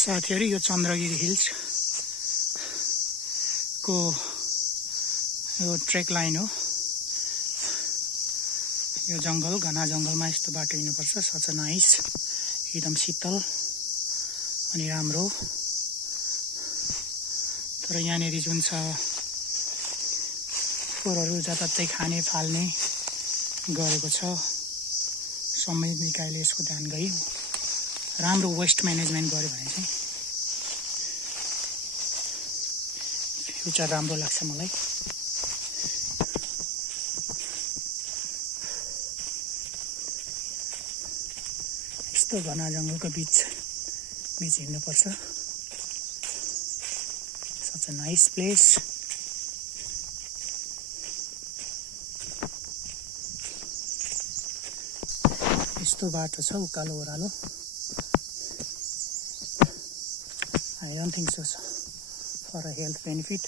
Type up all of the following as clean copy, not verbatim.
साथीहरु यो चन्द्रगिरी हिल्स को यो ट्रेक लाइन हो। यो जंगल घना जंगलमा यस्तो बाटो हिँड्नुपर्छ। सच नाइस, एकदम शीतल अनि राम्रो। तर यहाँनेरि जुन छ फोहोरहरु जताततै खाने फाल्ने गरेको छ। समय निकायले यसको ध्यान गयो। राम्रो वेस्ट म्यानेजमेन्ट गर्यो भने चाहिँ फ्युचर राम्रो लाग्छ मलाई। यस्तो घना जंगलको बीच हिँड्नुपर्छ। Such a nice place. यस्तो बाटो छ उकालो ओह्रालो। I don't think so for a health benefit.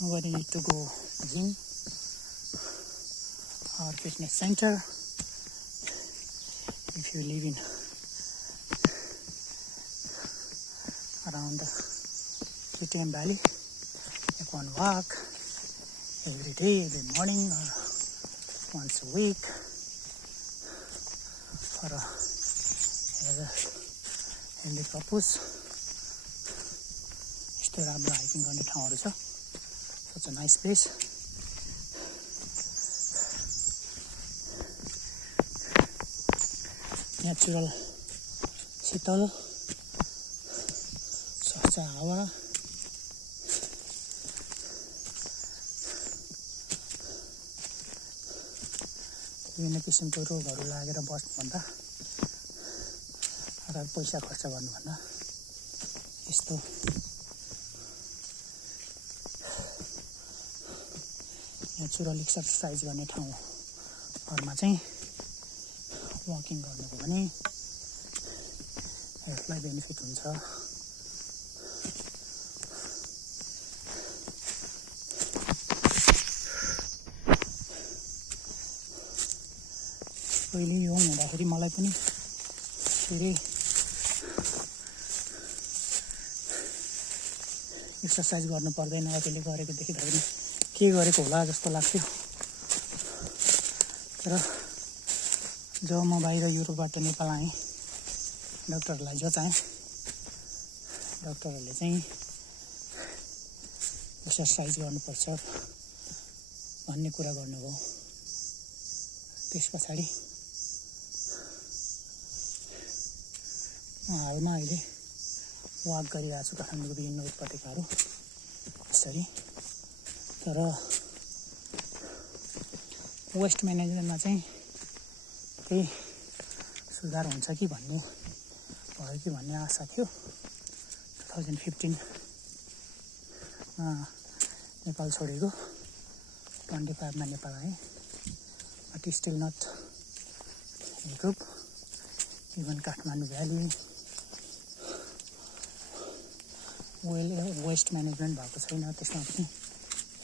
Nobody need to go gym or fitness center if you live in around the KTM Valley. You can walk every day, every morning or once a week for a healthy purpose. यस्तो राम्रो hiking गर्ने ठाउँहरु छ। Such a nice place. Natural शीतल स्वच्छ हावा। विभिन्न किसिमको रोगहरु लागेर बस्नुभन्दा अथवा पैसा खर्च गर्नुभन्दा यस्तो नेचुरल एक्सरसाइज गर्ने ठाउँहरुमा चाहिँ वकिङ गर्नुको पनि हेल्थलाई बेनिफिट हुन्छ। पहिले यो हुँदाखेरि मलाई पनि धेरै एक्सरसाइज गर्नु पर्दैन अहिले गरेको देख्दा पनि के गरेको होला जस्तो लाग्थ्यो। तर जब म बाहिर युरोपबाट नेपाल आएँ, डाक्टरहरूलाई जचाएँ। डाक्टरहरूले चाहिँ एक्सरसाइज गर्नुपर्छ भन्ने कुरा गर्नुभयो। त्यस पछाडि हालमा अहिले वाक गरिरहेको छु काठमाडौँको विभिन्न उपत्यकाहरू यसरी। तर वेस्ट म्यानेजमेन्टमा चाहिँ केही सुधार हुन्छ कि भन्ने भयो कि भन्ने आशा थियो। 2015 मा नेपाल छोडेको, 25 मा नेपाल आएँ। But still not improve. Even Kathmandu valley waste management भएको छैन। त्यसमा पनि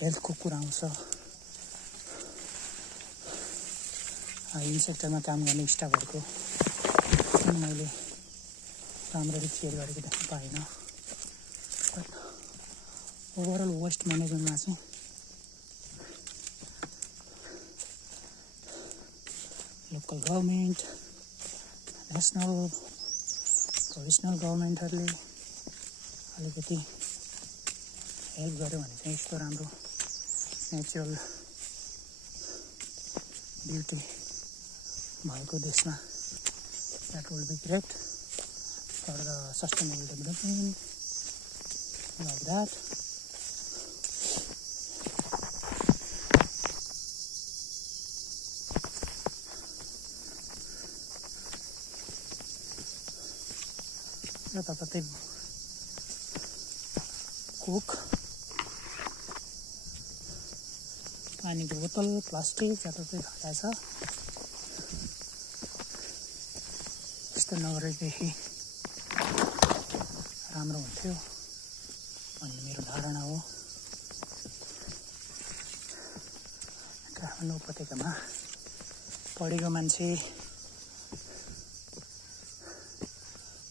हेल्थको कुरा आउँछ। हाइजिन सेक्टरमा काम गर्ने स्टाफहरूको पनि मैले राम्ररी केयर गरेको देख्न पाइनँ। बट ओभरअल वेस्ट म्यानेजमेन्टमा चाहिँ लोकल गभर्मेन्ट, नेसनल प्रोभिन्सियल गभर्मेन्टहरूले अलिकति हेल्प गर्यो भने चाहिँ यस्तो राम्रो नेचुरल ब्युटी भएको देशमा that will be great for the sustainable development like that. जताततै कोक, पानीको बोतल, प्लास्टिक जताततै फ्याँका छ। यस्तो नगरेदेखि राम्रो हुन्थ्यो भन्ने मेरो धारणा हो। काठमाडौँ उपत्यकामा पढेको मान्छे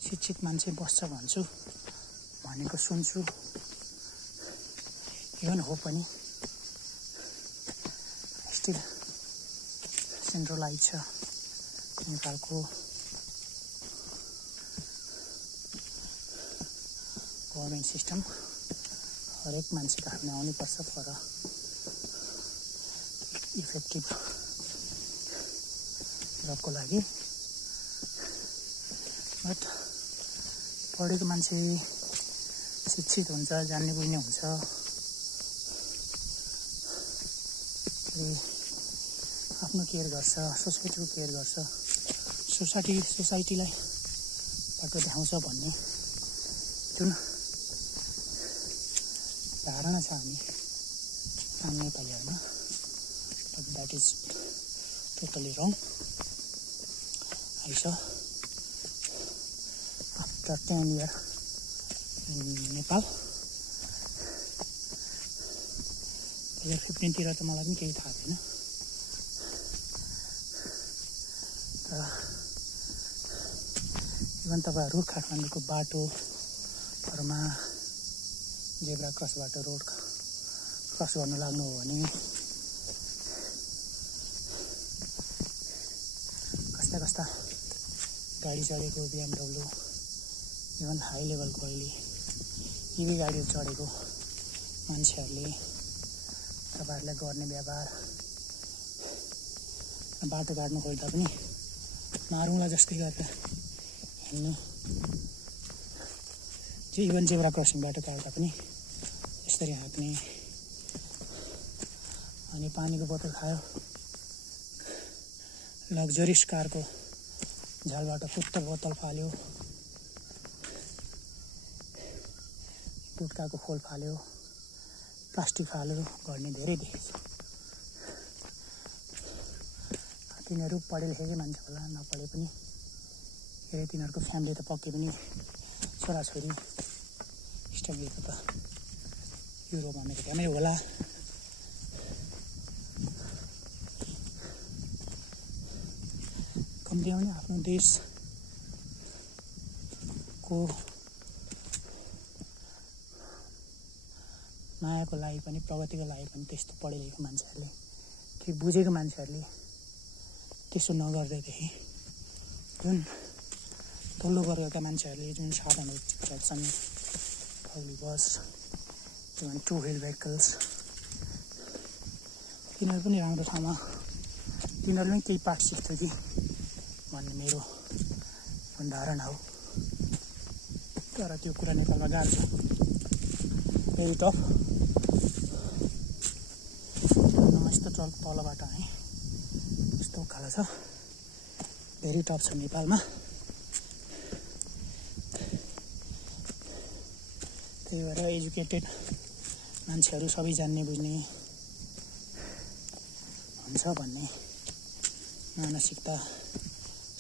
शिक्षित मान्छे बस्छ भन्छु, भनेको सुन्छु, इभन हो पनि स्टिल सेन्ट्रलाइज छ नेपालको गभर्मेन्ट सिस्टम। हरेक मान्छेको हातमा आउनुपर्छ फर इफेक्टिभ जबको लागि। बट पढेको मान्छे शिक्षित हुन्छ, जान्ने बुझ्ने हुन्छ, आफ्नो केयर गर्छ, सोसाइटीको केयर गर्छ, सोसाइटीलाई बाटो देखाउँछ भन्ने जुन धारणा छ हामी नेपालीहरूमा, but that is totally wrong. आइस आफ्टर 10 years इन नेपाल। 2015 तिर त मलाई पनि केही थाहा थिएन, तर इभन तपाईँहरू काठमाडौँको बाटोहरूमा जेब्रा क्रसबाट रोड क्रस गर्नु लाग्नु हो भने कस्ता गाडी चढेको, BMW, इभन हाई लेभलको अहिले इभी गाडीहरू चढेको मान्छेहरूले तपाईँहरूलाई गर्ने व्यवहार, बाटो काट्नु खोज्दा पनि मारुङला जस्तै गरेर हिँड्ने, इभन जेब्रा क्रसिङ बाटो काट्दा पनि यसरी हाँक्ने, अनि पानीको बोतल खायो, लग्जरियस कारको झालबाट फुत्त बोतल फाल्यो, गुट्काको खोल फाल्यो, प्लास्टिक फाल्यो गर्ने धेरै देखेछु। तिनीहरू पढे लेखेकै मान्छे होला, नपढे पनि फेरि तिनीहरूको फ्यामिली त पक्कै पनि छोराछोरी इष्टमित्रको त युरोप अमेरिकामै होला। कम्तीमा पनि आफ्नो देशको मायाको लागि पनि, प्रगतिको लागि पनि त्यस्तो पढे लेखेको मान्छेहरूले, केही बुझेको मान्छेहरूले त्यसो नगर्दैदेखि जुन तल्लो वर्गका मान्छेहरूले जुन साधनहरू चढ्छन्, public bus, even 2 wheel vehicles, तिनीहरू पनि राम्रो ठाउँमा, तिनीहरूले पनि केही पाठ सिक्थ्यो कि भन्ने मेरो धारणा हो। तर त्यो कुरा नेपालमा गाह्रो छ, भेरी टफ। यस्तो तलबाट आएँ, यस्तो उकालो छ, भेरी टफ छ नेपालमा। त्यही भएर एजुकेटेड मान्छेहरू सबै जान्ने बुझ्ने हुन्छ भन्ने मानसिकता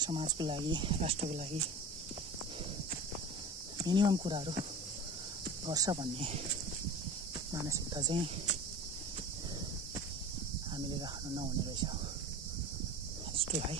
समाजको लागि, राष्ट्रको लागि मिनिमम कुराहरू गर्छ भन्ने मानसिकता चाहिँ हामीले राख्नु नहुने रहेछ। It's too high.